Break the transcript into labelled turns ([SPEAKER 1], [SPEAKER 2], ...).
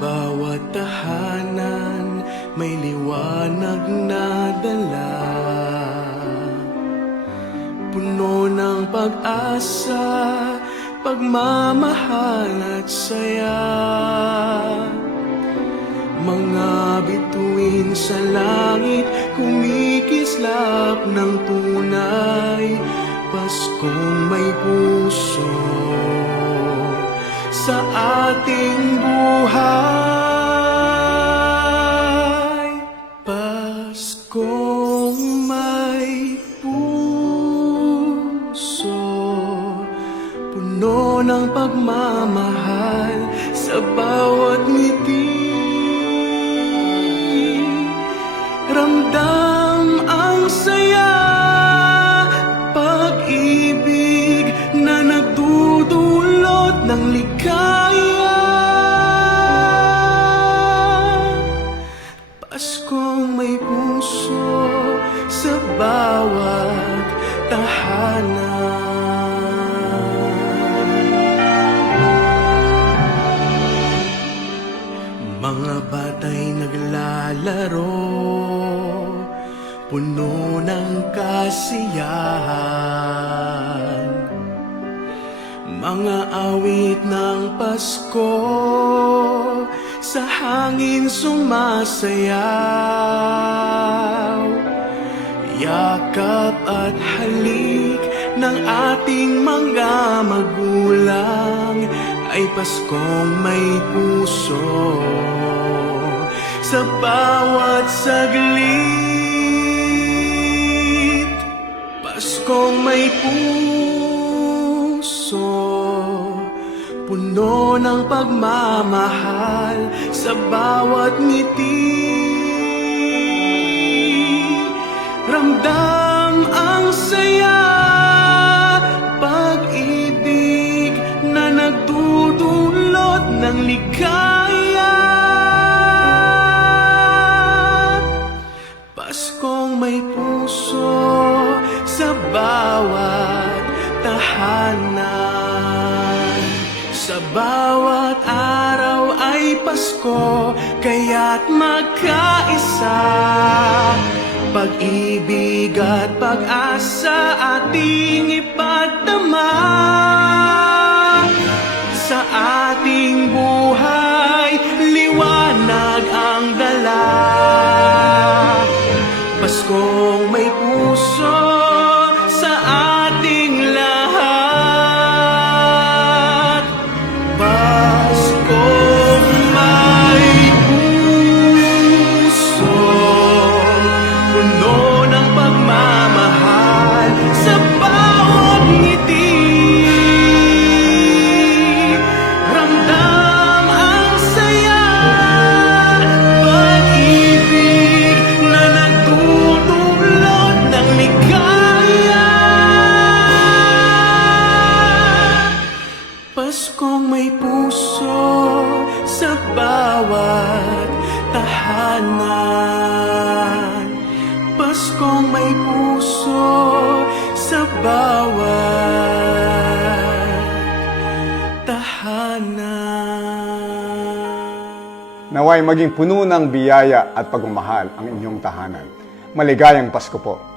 [SPEAKER 1] bawat tahanan may liwanag na dala. Puno ng pag-asa, pagmamahal at saya. Mga bituin sa langit, kumikislap ng tunay. Paskong may puso sa ating buhay. Paskong may puso Puno ng pagmamahal sa bawat ngiti. Ramdam Paskong may puso sa bawat tahanan. Mga batay naglalaro Puno ng kasiyahan Mga awit ng Pasko Sa hangin sumasayaw. Yakap at halik ng ating mga magulang Ay Paskong may puso. Sa bawat saglit Paskong may puso Puno ng pagmamahal Sa bawat ngiti. Ramdam ang saya Pag-ibig na nagdudulot ng ligaya. Paskong may puso sa bawat tahanan bawat araw ay Pasko Kaya't magkaisa. Pag-ibig at pag-asa ating ipagdama Sa ating puso sa bawat tahanan
[SPEAKER 2] Naway maging puno ng biyaya at pagmamahal ang inyong tahanan. Maligayang Pasko po.